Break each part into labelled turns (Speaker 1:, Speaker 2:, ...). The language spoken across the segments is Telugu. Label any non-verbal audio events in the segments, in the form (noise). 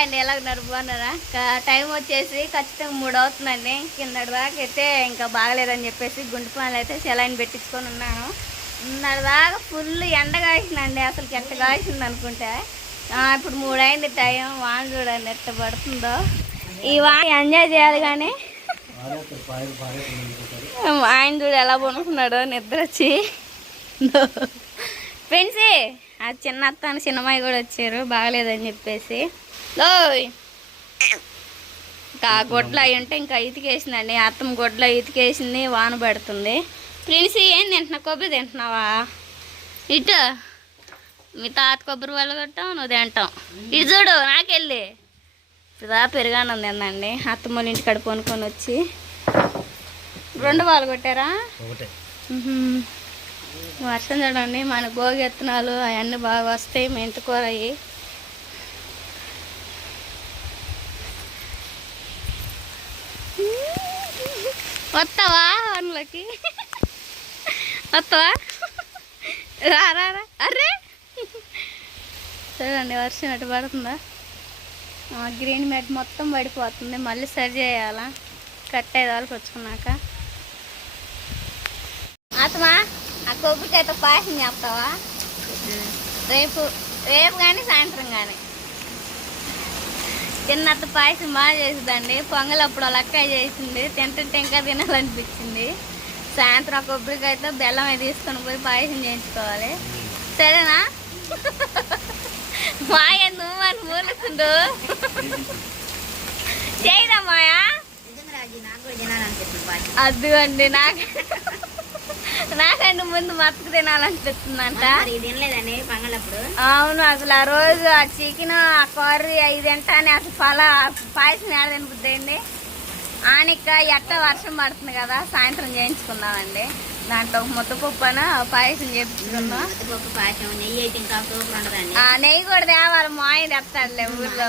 Speaker 1: హాయ్ అండి ఎలా ఉన్నారు బాగున్నారా ఇంకా టైం వచ్చేసి ఖచ్చితంగా మూడు అవుతుందండి కిందటి దాకా అయితే ఇంకా బాగలేదని చెప్పేసి గుండు పనులు అయితే సెలైన్ పెట్టించుకొని ఉన్నాను. ఉన్నటి దాకా ఫుల్ ఎండ కాసిందండి అసలు ఎంత కాసింది అనుకుంటే. ఇప్పుడు మూడు అయింది టైం వాన చూడండి ఎట్ట పడుతుందో. ఈ వాన ఎంజాయ్ చేయాలి కానీ ఆయన చూడు ఎలా పనుకున్నాడో నిద్ర వచ్చి. ఫ్రెండ్స్ ఆ చిన్న అత్తాను చిన్నమ్మాయి కూడా వచ్చారు బాగలేదని చెప్పేసి. లోయ్ ఇంకా గొడ్లు అయి ఉంటే ఇంకా ఇతికేసిందండి. అత్తమ్మ గొడ్లు ఇతికేసింది వాన పడుతుంది. ఫ్రెండ్స్ ఏం తింటున్నావు కొబ్బరి తింటున్నావా? ఇటు. మీ తాత కొబ్బరి వాళ్ళు కొట్టాం నువ్వు తింటాం ఇది చూడు నాకెళ్ళి. ఇప్పుడు పెరుగాను తిందండి. అత్తమ్మ వాళ్ళ ఇంటికాడ కొనుక్కొని వచ్చి. రెండు వాళ్ళు కొట్టారా. వర్షం చూడండి మన భోగి ఎత్తనాలు అవన్నీ బాగా వస్తాయి మెంతుకూర అవి వస్తావా వన్లకి? వస్తావా? రా రా రా. అరే! చూడండి వర్షం ఎటు పడుతుందా? ఆ, గ్రీన్ మ్యాట్ మొత్తం పడిపోతుంది. మళ్ళీ సరి చేయాలా? కట్ అయ్యేదానికి వచ్చుకున్నాక. ఆత్మా ఆ కొబ్బరికాయతో పాయసం చేస్తావా? రేపు రేపు కానీ సాయంత్రం కానీ చిన్నత్త పాయసం బాగా చేసిందండి. పొంగల్ అప్పుడు అక్కయ్య చేసింది. తింటుంటే ఇంకా తినాలనిపించింది. సాయంత్రం కొబ్బరికాయతో బెల్లం అది తీసుకొని పోయి పాయసం చేయించుకోవాలి. సరేనా? మాయ నువ్వు అని మూలుకుండు చేయరా మాయా? అద్దు అండి నాకు. ముందు మత్తకు తినాలనిపిస్తుందంట.
Speaker 2: తినలేదండి పంగలప్పుడు
Speaker 1: అవును అసలు ఆ రోజు ఆ చికెన్ ఆ కర్రీ అవి తింటానే అసలు ఫల పాయసం ఏడ తినిపిద్దండి ఆనిక ఎట్ట వర్షం పడుతుంది కదా సాయంత్రం చేయించుకుందామండి. దాంట్లో ఒక ముద్దపప్పు అని పాయసం
Speaker 2: పప్పు పాయసం నెయ్యి అయితే ఇంకా సూపర్ ఉండదండి
Speaker 1: ఆ నెయ్యి కూడా తేవాలి మా ఆయన తెస్తాడులే ఊర్లో.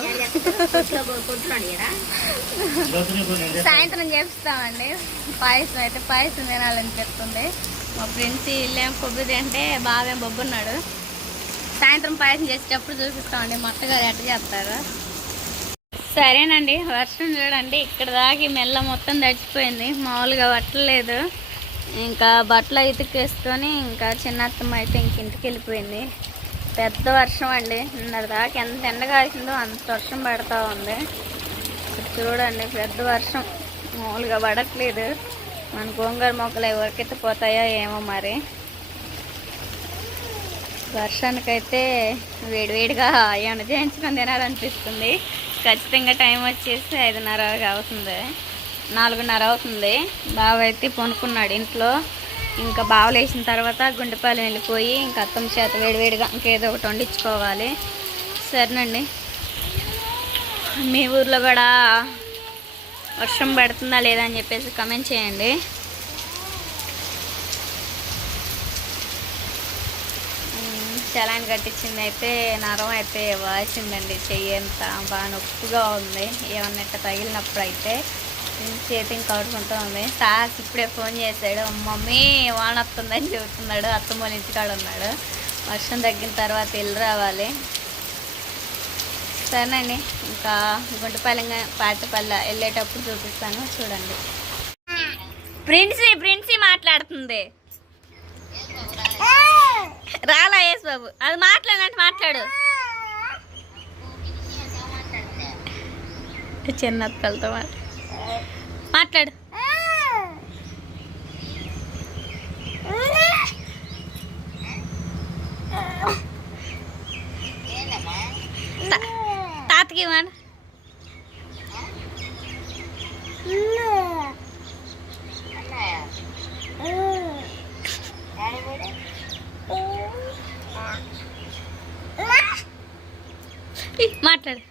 Speaker 1: సాయంత్రం చేపిస్తామండి. పాయసం అయితే పాయసం తినాలనిపిస్తుంది. మా ఫ్రెండ్స్ ఇల్లేం కొబ్బరి అంటే బాగా బొబ్బున్నాడు. సాయంత్రం పాయసం చేసేటప్పుడు చూపిస్తామండి మొత్తగా ఎట్ట చేస్తారు. సరేనండి వర్షం చూడండి ఇక్కడ దాకి మెల్ల మొత్తం తడిచిపోయింది. మామూలుగా పట్టలేదు ఇంకా బట్టలు ఇతికేసుకొని ఇంకా చిన్న అత్తమ్మ అయితే ఇంక ఇంటికి వెళ్ళిపోయింది. పెద్ద వర్షం అండి. నిన్నటి దాకా ఎంత ఎండ కాసిందో అంత వర్షం పడతా ఉంది. చూడండి పెద్ద వర్షం. మామూలుగా పడట్లేదు. మన గోంగూర మొక్కలు ఎవరికైతే పోతాయో ఏమో మరి. వర్షానికైతే వేడివేడిగా ఏమైనా చేయించుకొని తినాలనిపిస్తుంది. ఖచ్చితంగా టైం వచ్చేసి ఐదున్నర అవుతుంది. నాలుగున్నర అవుతుంది. బావ అయితే పొనుకున్నాడు ఇంట్లో. ఇంకా బావలేసిన తర్వాత గుండెపాలెం వెళ్ళిపోయి ఇంకా అత్తమ్మ చేత వేడివేడిగా ఇంకేదో ఒకటి వండించుకోవాలి. సరేనండి. మీ ఊర్లో కూడా వర్షం పడుతుందా లేదా అని చెప్పేసి కమెంట్ చేయండి. చలాన్ కట్టించింది అయితే నరం అయితే వాసిందండి చెయ్యి అంత బాగా నొప్పిగా ఉంది. ఏమన్నట్టు తగిలినప్పుడు అయితే చేతి ఇంకా ఉంది. సార్ ఇప్పుడే ఫోన్ చేశాడు. మమ్మీ వానొస్తుందని చెబుతున్నాడు. అత్తమ్మ ఇంటికాడ ఉన్నాడు. వర్షం తగ్గిన తర్వాత వెళ్ళి రావాలి. సరేనండి ఇంకా గుంటపాలెంగా పాతపల్లి వెళ్ళేటప్పుడు చూపిస్తాను. చూడండి. ప్రిన్సీ ప్రిన్సీ మాట్లాడుతుంది. రాలా యేసు బాబు. అది మాట్లాడినట్టు మాట్లాడు. చిన్న అక్కలతో మాట్లాడు. Pokemon. Yeah. Matter.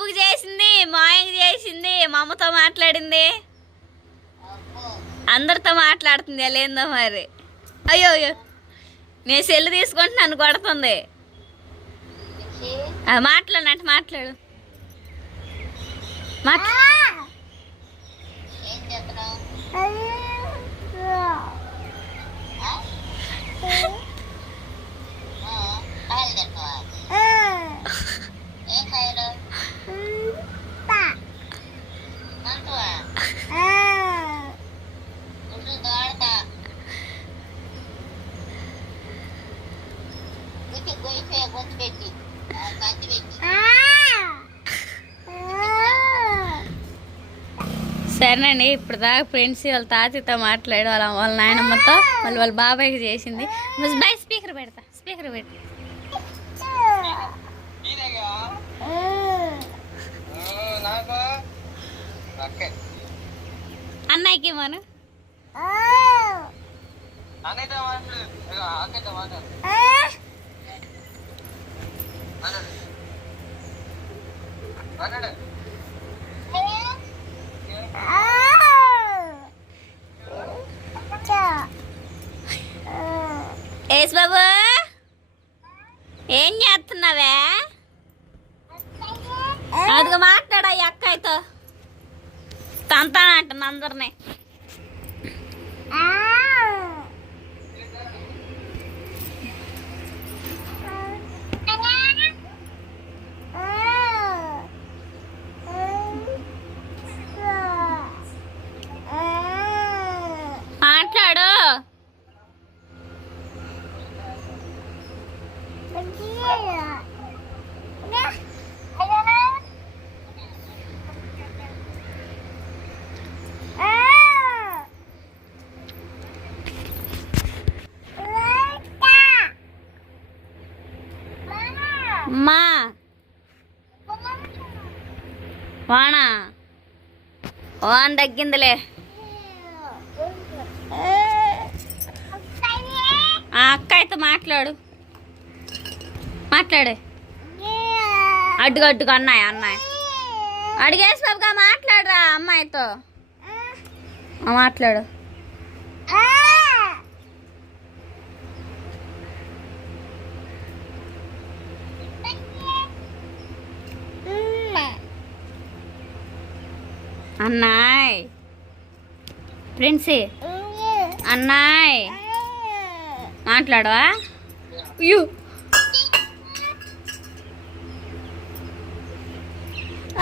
Speaker 1: సుబ్బుకి చేసింది మాయకి చేసింది మా అమ్మతో మాట్లాడింది. అందరితో మాట్లాడుతుంది లేదో మరి. అయ్యో అయ్యో. నేను సెల్లు తీసుకుంటే నన్ను కొడుతుంది. ఆ, మాట్లాడు అంటే మాట్లాడు. మాట్లా (laughs) సరేనండి ఇప్పుడు దాకా ఫ్రెండ్స్ వాళ్ళ తాతయ్యతో మాట్లాడి వాళ్ళ వాళ్ళ నాయనమ్మతో వాళ్ళు వాళ్ళ బాబాయ్కి చేసింది. బాయ్ బై స్పీకర్ పెడతా స్పీకర్ పెట్టి అన్నయ్యకి మన ఏసు బాబు. ఏం చేస్తున్నావే? అదిగో మాట్లాడా ఈ అక్కయ్యతో తంతానంటుంది అందరినీ. వాన వాన్ తగ్గిందిలే. ఆ అక్క అయితే మాట్లాడు. మాట్లాడు. అడ్డుగా అడ్డుగా అన్నాయి అన్నాయి? అడిగేసి బాబుగా మాట్లాడరా అమ్మాయితో. మాట్లాడు. అన్నాయ్ ఫ్రెండ్స్ అన్నాయ్ మాట్లాడవా? అయ్యో.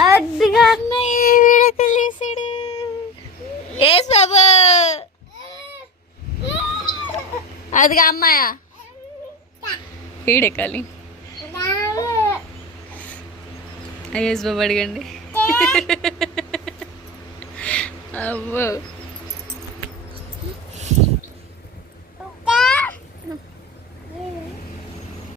Speaker 1: అద్దుగా అన్నయ్య వీడియో కలిసాడు ఏస్ బాబు అదిగా అమ్మాయా? వీడే కాలి. అయ్యేస్ బాబు అడగండి. Oh, whoa.